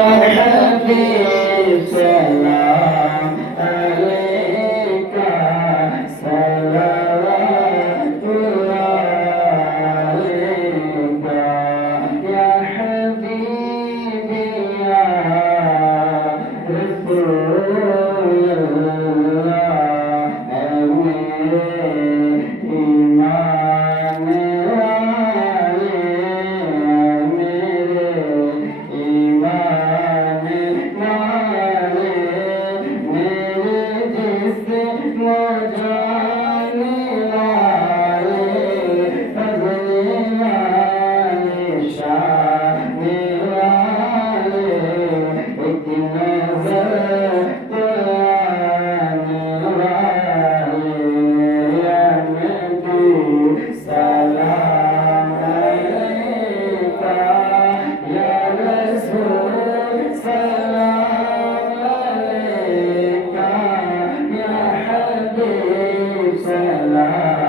حبيب سلام عليك صلوات الله عليك يا حبيبي يا رسول الله أمير إيمان سلام عليك يا رسول سلام عليك يا حبيب سلام